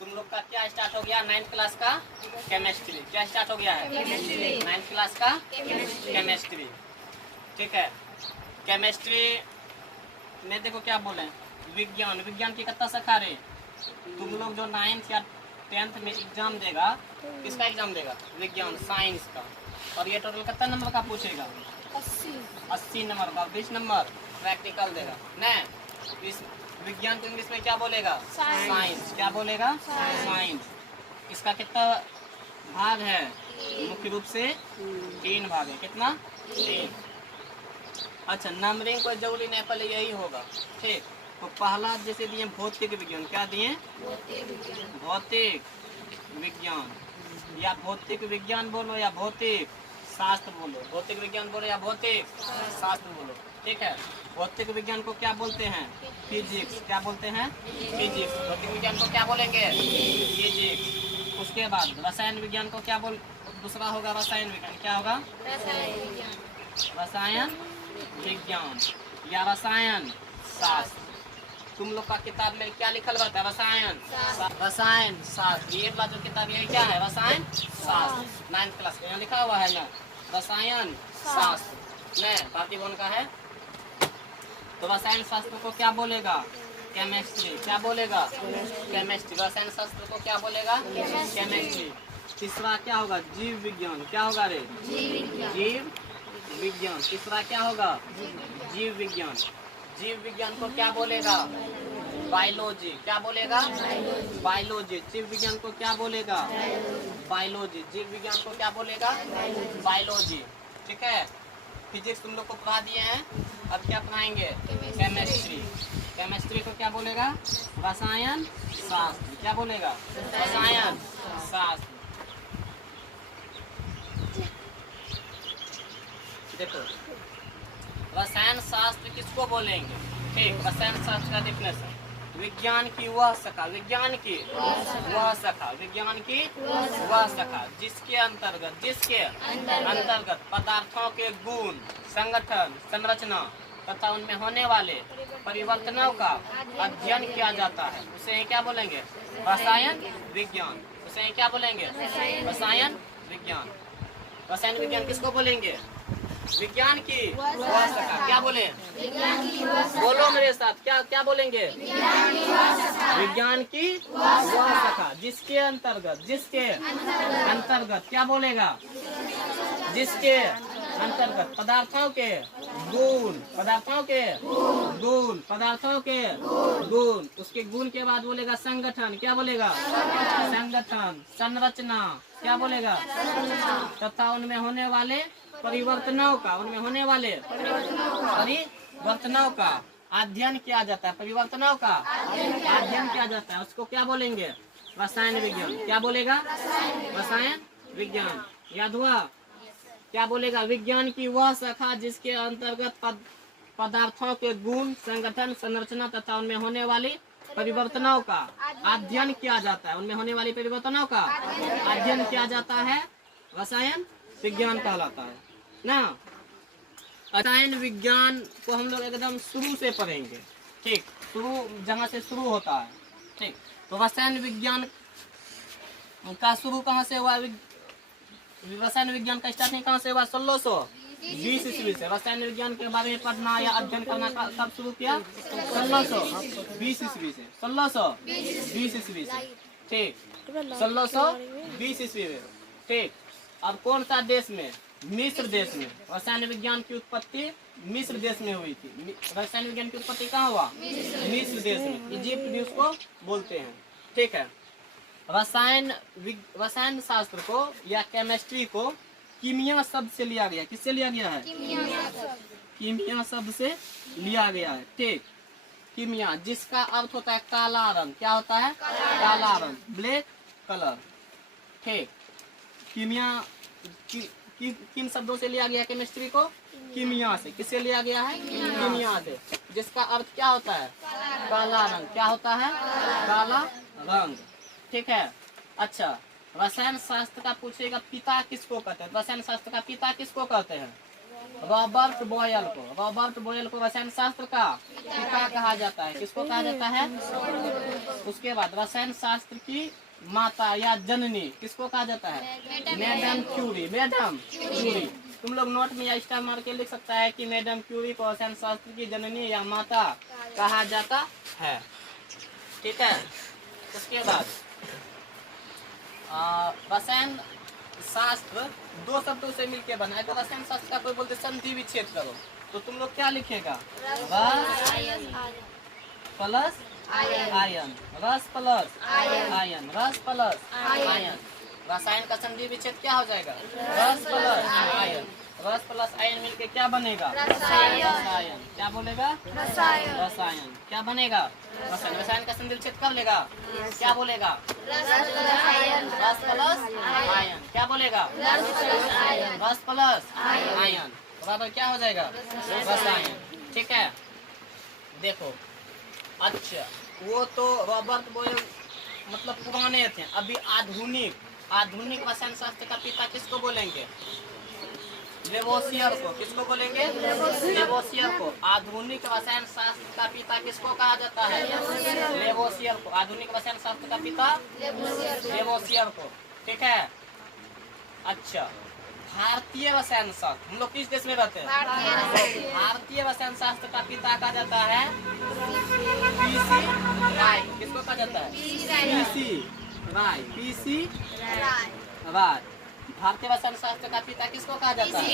तुम लोग का क्या स्टार्ट हो गया? 9th क्लास का केमिस्ट्री। क्या स्टार्ट हो गया है? 9th क्लास का केमिस्ट्री। ठीक है, केमिस्ट्री में देखो क्या बोले, विज्ञान। विज्ञान की कितना शाखा रे? तुम लोग जो 9th या 10th में एग्जाम देगा, किसका एग्जाम देगा? विज्ञान, साइंस का। और ये टोटल कितना नंबर का पूछेगा? 80 नंबर का। 20 नंबर प्रैक्टिकल देगा न। इस विज्ञान को इंग्लिश में क्या बोलेगा? साइंस। क्या बोलेगा? साइंस। इसका कितना भाग है? मुख्य रूप से 3 भाग है। कितना? 3। अच्छा, नंबरिंग कोई जरूरी नहीं, पहले यही होगा। ठीक, तो पहला जैसे दिए भौतिक विज्ञान। क्या दिए? भौतिक विज्ञान। या भौतिक विज्ञान बोलो या भौतिक शास्त्र बोलो। भौतिक विज्ञान बोलो या भौतिक शास्त्र बोलो। ठीक है, भौतिक विज्ञान को क्या बोलते हैं? फिजिक्स। क्या बोलते हैं? फिजिक्स। भौतिक विज्ञान को क्या बोलेंगे? फिजिक्स। उसके बाद रसायन विज्ञान को क्या बोल, दूसरा होगा रसायन विज्ञान। क्या होगा? रसायन विज्ञान या रसायन शास्त्र। तुम लोग का किताब में क्या लिखल रहता है? रसायन शास्त्र। ये वाला जो किताब है क्या है? रसायन शास्त्र। 9th क्लास में यहाँ लिखा हुआ है ना, रसायन शास्त्र। न भारतीय भवन का है। तो रसायन शास्त्र को क्या बोलेगा? केमिस्ट्री। क्या बोलेगा? केमिस्ट्री। रसायन शास्त्र को क्या बोलेगा? केमिस्ट्री। तीसरा क्या होगा? जीव विज्ञान। क्या होगा रे? जीव विज्ञान। तीसरा क्या होगा? जीव विज्ञान। जीव विज्ञान को क्या बोलेगा? बायोलॉजी। क्या बोलेगा? बायोलॉजी। जीव विज्ञान को क्या बोलेगा? बायोलॉजी। जीव विज्ञान को क्या बोलेगा? बायोलॉजी। ठीक है, फिजिक्स तुम लोग को पढ़ा दिए हैं। अब क्या पढ़ाएंगे? केमिस्ट्री। केमिस्ट्री को क्या बोलेगा? रसायन शास्त्र। क्या बोलेगा? रसायन शास्त्र। देखो, रसायन शास्त्र किसको बोलेंगे? ठीक, रसायन शास्त्र का डेफिनेशन, विज्ञान की वह शाखा। विज्ञान की वह शाखा। विज्ञान की वह शाखा जिसके अंतर्गत पदार्थों के गुण, संगठन, संरचना तथा उनमें होने वाले परिवर्तनों का अध्ययन किया जाता है, उसे क्या बोलेंगे? रसायन विज्ञान। उसे क्या बोलेंगे? रसायन विज्ञान। रसायन विज्ञान किसको बोलेंगे? विज्ञान की वह शाखा। क्या बोले? बोलो मेरे साथ, क्या क्या बोलेंगे? विज्ञान की वह शाखा जिसके अंतर्गत क्या बोलेगा? जिसके अंतर्गत पदार्थों के गुण। उसके गुण के बाद बोलेगा संगठन। क्या बोलेगा? संगठन। संरचना। क्या बोलेगा? तथा उनमें होने वाले परिवर्तनों का अध्ययन किया जाता है। परिवर्तनों का अध्ययन किया जाता है, उसको क्या बोलेंगे? रसायन विज्ञान। क्या बोलेगा? रसायन विज्ञान। याद हुआ? क्या बोलेगा? विज्ञान की वह शाखा जिसके अंतर्गत पदार्थों के गुण, संगठन, संरचना तथा उनमें होने वाली परिवर्तनों का अध्ययन किया जाता है। उनमें होने वाली परिवर्तनों का अध्ययन किया जाता है, रसायन विज्ञान कहलाता है ना। रसायन विज्ञान को हम लोग एकदम शुरू से पढ़ेंगे। ठीक, शुरू जहाँ से शुरू होता है। ठीक, तो रसायन विज्ञान का शुरू कहाँ से हुआ? रसायन विज्ञान का स्टार्टिंग कहाँ से हुआ? 1620 ईस्वी से। रसायन विज्ञान के बारे में पढ़ना या अध्ययन करना कब शुरू किया? 1620 ईस्वी से। 1620 ईस्वी से। ठीक, 1620 ईस्वी में। ठीक, अब कौन सा देश में? मिस्र देश में। रसायन विज्ञान की उत्पत्ति मिस्र देश में हुई थी। रसायन विज्ञान की उत्पत्ति कहाँ हुआ? मिस्र देश में। इजिप्ट भी उसको बोलते हैं। ठीक है, रसायन शास्त्र को या केमिस्ट्री को कीमिया शब्द से लिया गया। किससे लिया गया है? कीमिया शब्द से लिया गया है। ठीक, कीमिया जिसका अर्थ होता है काला रंग। क्या होता है? काला रंग, ब्लैक कलर। ठीक, कीमिया किन शब्दों से लिया गया केमिस्ट्री को? कीमिया से। किससे लिया गया है? कीमिया से, जिसका अर्थ क्या होता है? काला रंग। क्या होता है? काला रंग। ठीक है, अच्छा, रसायन शास्त्र का पूछेगा पिता किसको कहते हैं? रसायन शास्त्र का पिता किसको कहते हैं? रॉबर्ट बॉयल को रसायन शास्त्र का पिता कहा जाता है। किसको कहा जाता है? उसके बाद रसायन शास्त्र की माता या जननी किसको कहा जाता है? Madam Curie. तुम लोग नोट में या स्टार मार के लिख सकता है कि मैडम क्यूरी को रसायन शास्त्र की जननी या माता कहा जाता है। ठीक है। उसके बाद रसायन शास्त्र दो शब्दों से मिलकर बना है। तो रसायन शास्त्र का कोई बोलते संधि विच्छेद करो तो तुम लोग क्या लिखेगा? रस प्लस आयन, रस प्लस आयन, रस प्लस आयन। रसायन का संधि विच्छेद क्या हो जाएगा? रस प्लस आयन। रस प्लस आयन मिलके क्या बनेगा? रसायन। क्या बोलेगा? रसायन। क्या बनेगा? रसायन। रसायन का संधि विच्छेद कर लेगा, क्या बोलेगा? रस प्लस आयन। क्या बोलेगा? रस प्लस आयन बराबर क्या हो जाएगा? रसायन। ठीक है। देखो, अच्छा वो तो रॉबर्ट बॉयल मतलब पुराने थे। अभी आधुनिक रसायन शास्त्र का पिता किसको बोलेंगे? लेवोसियर को। किसको बोलेंगे? लेवोसियर को। आधुनिक रसायन शास्त्र का पिता किसको कहा जाता है? लेवोसियर को। आधुनिक रसायन शास्त्र का पिता लेवोसियर को। ठीक है। अच्छा, भारतीय रसायन शास्त्र, हम लोग किस देश में रहते हैं? भारतीय रसायन शास्त्र का पिता कहा जाता है पीसी राय। किसको कहा जाता है? पीसी राय। भारतीय रसायन शास्त्र का पिता किसको कहा जाता है?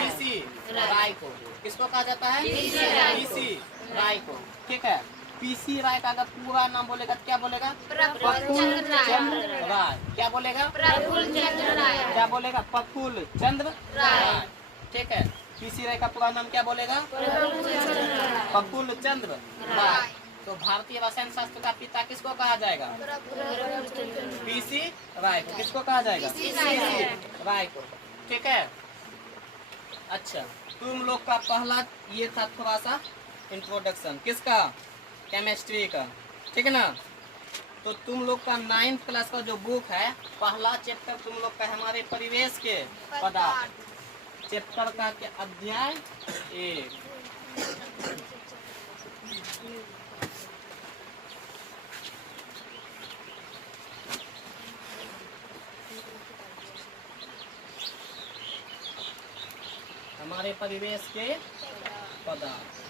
पीसी राय को। किसको कहा जाता है? पीसी राय को। ठीक है। पीसी राय का अगर पूरा नाम बोलेगा तो क्या बोलेगा? प्रफुल्ल चंद्र राय। क्या बोलेगा? क्या बोलेगा? प्रफुल्ल चंद्र राय। ठीक है। पीसी राय का पूरा नाम क्या बोलेगा? प्रफुल्ल चंद्र राय। तो भारतीय रसायन शास्त्र का पिता किसको कहा जाएगा? पीसी राय को। किसको कहा जाएगा? पीसी राय को। ठीक है। अच्छा, तुम लोग का पहला ये था थोड़ा सा इंट्रोडक्शन किसका? केमिस्ट्री का। ठीक है ना। तो तुम लोग का 9th क्लास का जो बुक है, पहला चैप्टर तुम लोग का हमारे परिवेश के पदार्थ चैप्टर का के अध्याय 1। हमारे परिवेश के पदार्थ।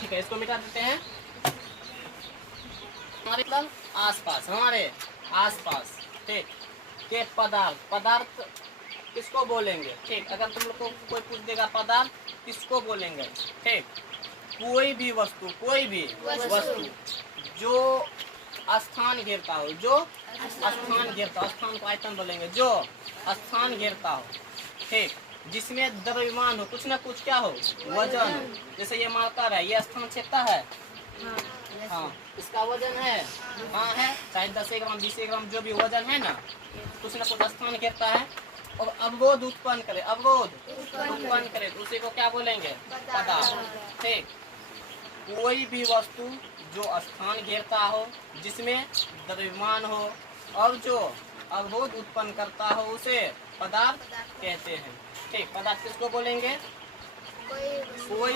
ठीक है, इसको मिटा देते हैं। हमारे मतलब हमारे आसपास ठीक के पदार्थ किसको बोलेंगे? ठीक, अगर तुम लोग को कोई पूछ देगा पदार्थ किसको बोलेंगे? ठीक, कोई भी वस्तु जो स्थान घेरता हो, स्थान को आयतन बोलेंगे, जो स्थान घेरता हो। ठीक, जिसमें द्रव्यमान हो, कुछ ना कुछ क्या हो? वजन हो। जैसे ये मार्कर है, ये स्थान छेदता है। हाँ, इसका वजन है। हाँ है, चाहे 10 ग्राम 20 ग्राम जो भी वजन है ना, कुछ ना कुछ स्थान घेरता है और अवरोध उत्पन्न करे तो उसी को क्या बोलेंगे? पदार्थ। ठीक, कोई भी वस्तु जो स्थान घेरता हो, जिसमें द्रव्यमान हो और जो अवरोध उत्पन्न करता हो उसे पदार्थ कहते हैं। ठीक, पदार्थ किसको बोलेंगे? कोई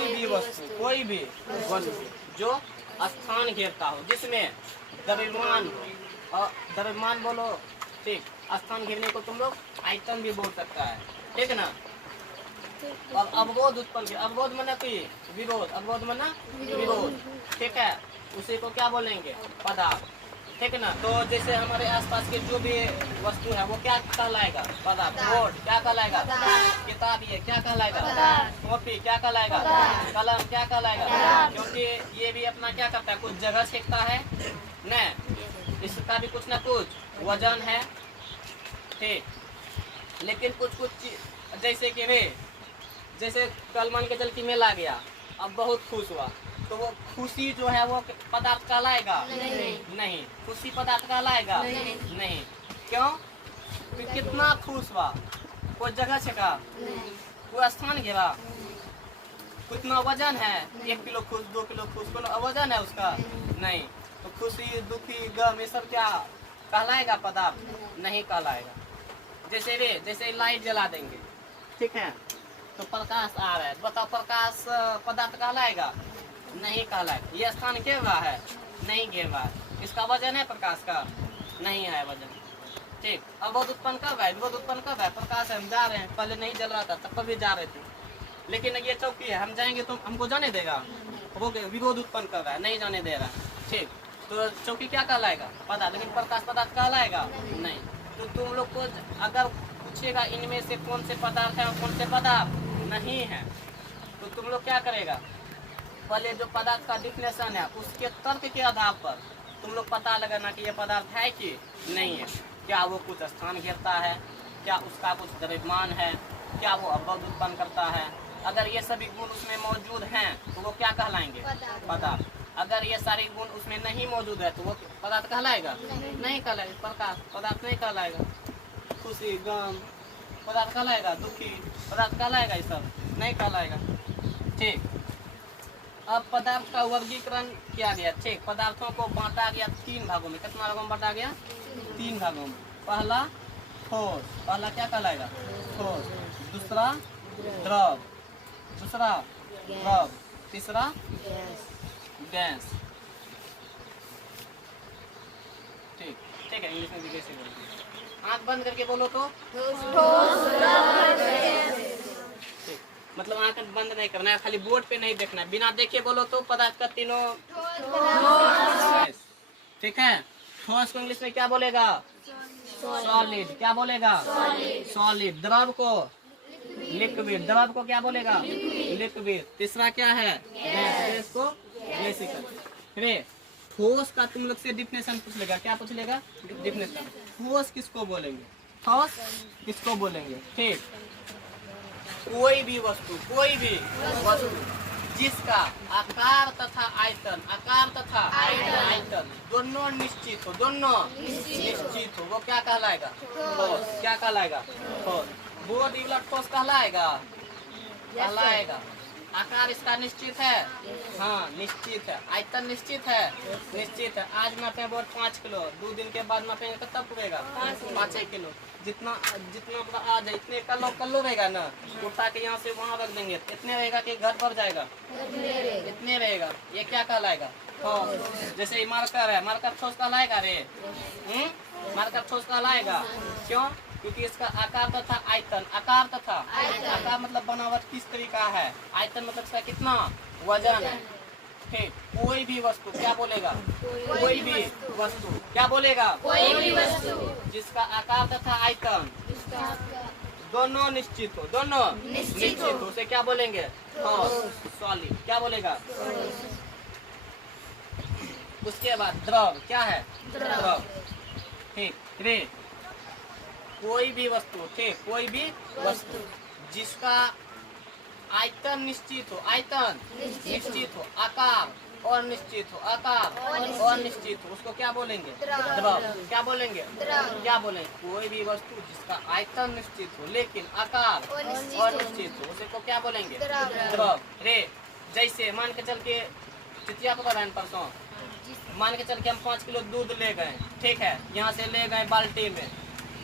भी वस्तु जो स्थान घेरता हो, जिसमें द्रव्यमान हो। और द्रव्यमान बोलो। ठीक, स्थान घेरने को तुम लोग आयतन भी बोल सकता है। ठीक है ना। और अवरोध उत्पन्न, अवरोध मना कोई विरोध, विरोध। ठीक है, उसी को क्या बोलेंगे? पदार्थ। ठीक है ना। तो जैसे हमारे आसपास के जो भी वस्तु है वो क्या कहलाएगा? पदार्थ। बोर्ड क्या कहलाएगा? किताब ये क्या कहलाएगा? कॉपी क्या कहलाएगा? कलम क्या कहलाएगा? क्योंकि ये भी अपना क्या करता है? कुछ जगह छेदता है न, इसका भी कुछ ना कुछ वजन है। ठीक, लेकिन कुछ जैसे कि वे जैसे कल मान के चल की मेला गया, अब बहुत खुश हुआ, तो वो खुशी जो है वो पदार्थ कहलाएगा? नहीं। खुशी पदार्थ कहलाएगा? नहीं। क्यों? कितना खुश हुआ, कोई जगह छेका, कोई स्थान घेरा, कितना वजन है? 1 किलो खुश, 2 किलो खुश, कोई वजन है उसका? नहीं। तो खुशी, दुखी, गम, ये सब क्या कहलाएगा? पदार्थ नहीं कहलाएगा। जैसे लाइट जला देंगे, ठीक है, तो प्रकाश आ रहा है, बताओ प्रकाश पदार्थ कहलाएगा? नहीं कहलाएगा। ये स्थान घेर रहा है? नहीं घेर रहा है। इसका वजन है प्रकाश का? नहीं है वजन। ठीक, अवरोध उत्पन्न कर रहा है, विरोध उत्पन्न कर रहा है, प्रकाश है, हम जा रहे हैं, पहले नहीं जल रहा था तब भी जा रहे थे, लेकिन ये चौकी है, हम जाएंगे तो हमको जाने देगा? वो विरोध उत्पन्न कर रहा है, नहीं जाने दे रहा है। ठीक, तो चौकी क्या कहलाएगा? पदार्थ। लेकिन प्रकाश पदार्थ कहलाएगा? नहीं। तो तुम लोग को अगर पूछेगा इनमें से कौन से पदार्थ है और कौन से पदार्थ नहीं है, तो तुम लोग क्या करेगा? पहले जो पदार्थ का डिफिनेशन है उसके तर्क के आधार पर तुम लोग पता लगाना कि ये पदार्थ है कि नहीं है। क्या वो कुछ स्थान घेरता है, क्या उसका कुछ द्रव्यमान है, क्या वो अवरोध उत्पन्न करता है। अगर ये सभी गुण उसमें मौजूद हैं तो वो क्या कहलाएंगे? पदार्थ। अगर ये सारे गुण उसमें नहीं मौजूद है तो वो पदार्थ कहलाएगा? नहीं कहलाएगा। प्रकाश पदार्थ नहीं कहलाएगा। खुशी, गम पदार्थ कहलाएगा? दुखी पदार्थ कहलाएगा? ये सब नहीं कहलाएगा। ठीक, अब पदार्थ का वर्गीकरण किया गया। ठीक, पदार्थों को बांटा गया 3 भागों में। कितना भागों में बांटा गया? 3 भागों में। पहला ठोस, पहला क्या कहलाएगा? ठोस। दूसरा द्रव, दूसरा द्रव, तीसरा गैस। ठीक, ठीक है, इंग्लिश में भी कैसे बोलते? आंख बंद करके बोलो तो ठीक, मतलब आंख बंद नहीं करना है, खाली बोर्ड पे नहीं देखना है, बिना देखे बोलो तो पदार्थ का तीनों। ठीक है, ठोस को इंग्लिश में क्या बोलेगा? सॉलिड। क्या बोलेगा? सॉलिड। द्रव को लिक्विड। द्रव को क्या बोलेगा? लिक्विड। तीसरा क्या है? गैस को गैसिकल। ठोस का तुम लोग से डिफिनेशन पूछ लेगा। क्या पूछ लेगा? डिफिनेशन। ठोस किसको बोलेंगे? ठोस किसको बोलेंगे? ठीक, कोई भी वस्तु, कोई भी वस्तु जिसका आकार तथा आयतन दोनों निश्चित हो, दोनों निश्चित हो, वो क्या कहलाएगा? ठोस। क्या कहलाएगा? ठोस। बोर्ड वाला ठोस कहलाएगा? कहलाएगा। आकार इसका निश्चित है? हाँ निश्चित है। आयतन निश्चित है? निश्चित है। आज नापे बोर्ड 5 किलो, 2 दिन के बाद नापेंगे कितना पूरेगा? 5 किलो। जितना जितना आ जाए इतने कल्लो रहेगा ना, उठा के यहाँ से वहाँ रख देंगे, इतने रहेगा कि घर पर जाएगा? इतने रहेगा। ये क्या कहलाएगा? ठोस। जैसे मार्कर है, मार्कर ठोस कहलाएगा रे? मार्कर ठोस कहलाएगा। क्यों? क्योंकि इसका आकार तथा आयतन, आकार तथा आकार मतलब बनावट किस तरीका है, आयतन मतलब इसका कितना वजन है। ठीक, कोई भी वस्तु क्या बोलेगा? कोई भी वस्तु क्या बोलेगा? कोई भी वस्तु जिसका आकार तथा आयतन दोनों निश्चित हो, दोनों निश्चित हो, उसे क्या बोलेंगे? सॉलिड। क्या बोलेगा? उसके बाद द्रव। क्या है? द्रव। ठीक, रे कोई भी वस्तु, ठीक, कोई भी वस्तु जिसका आयतन निश्चित हो, आयतन निश्चित हो, आकार और निश्चित हो, आकार और निश्चित हो, उसको क्या बोलेंगे? द्रव। क्या बोलेंगे? क्या बोलेंगे? कोई भी वस्तु जिसका आयतन निश्चित हो लेकिन आकार और निश्चित हो, उसे को क्या बोलेंगे? द्रव। रे जैसे मान के चल के चितिया को बताएं परसों, मान के चल के हम 5 किलो दूध ले गए, ठीक है, यहाँ से ले गए बाल्टी में,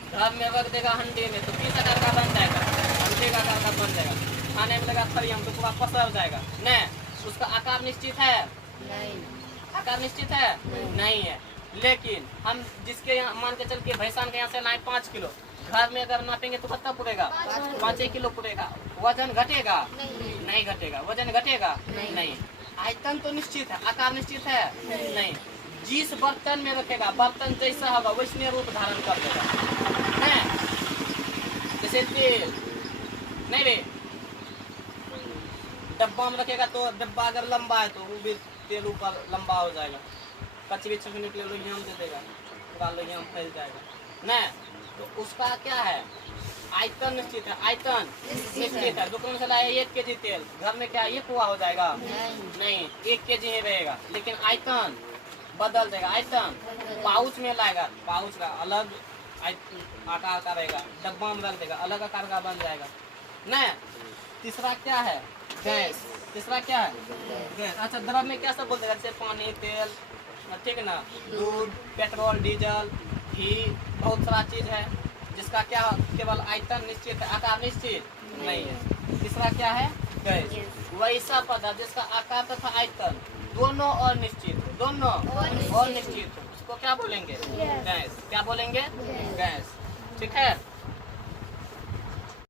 घर में रख देगा हंडी में, तो किस आकार का बन जाएगा? हंडी का आकार का बन जाएगा। खाने में लगा थरियम तो पूरा पसर जाएगा। नहीं, उसका आकार निश्चित है? नहीं। आकार निश्चित है? नहीं है। लेकिन हम जिसके यहाँ मान के चल के भैंसान के यहाँ से लाए 5 किलो, घर में अगर नापेंगे तो कितना पुरेगा? 5 किलो पुरेगा। वजन घटेगा? नहीं घटेगा। वजन घटेगा? नहीं। आयतन तो निश्चित है, आकार निश्चित है? नहीं। जिस बर्तन में रखेगा, बर्तन जैसा होगा वैसने रूप धारण कर देगा। है जैसे तेल, नहीं रे, डब्बा में रखेगा तो डब्बा अगर लंबा है तो वो भी तेल ऊपर लंबा हो जाएगा। कचरी छकने के लिए लोहियाम दे देगा, पूरा लोहियाम फैल जाएगा। नहीं, तो उसका क्या है? आयतन निश्चित है, आयतन निश्चित है। दुकान से लाया 1 केजी तेल, घर में क्या 1 कुआ हो जाएगा? नहीं, 1 केजी ही रहेगा, लेकिन आयतन बदल जाएगा। आयतन पाउच में लाएगा, पाउच का अलग आकार का रहेगा, डब्बा में रख देगा अलग आकार का बन जाएगा। नहीं, तीसरा क्या है? गैस। तीसरा क्या है? गैस। अच्छा, द्रव में क्या सब बोलते हैं? जैसे पानी, तेल, ठीक है ना, दूध, पेट्रोल, डीजल, घी, बहुत सारा चीज है। जिसका क्या केवल आयतन निश्चित है, आकार निश्चित नहीं है। तीसरा क्या है? गैस। वैसा पदार्थ जिसका आकार तथा आयतन दोनों अनिश्चित हो, दोनों अनिश्चित हो, उसको क्या बोलेंगे? गैस। क्या बोलेंगे? गैस। ठीक है।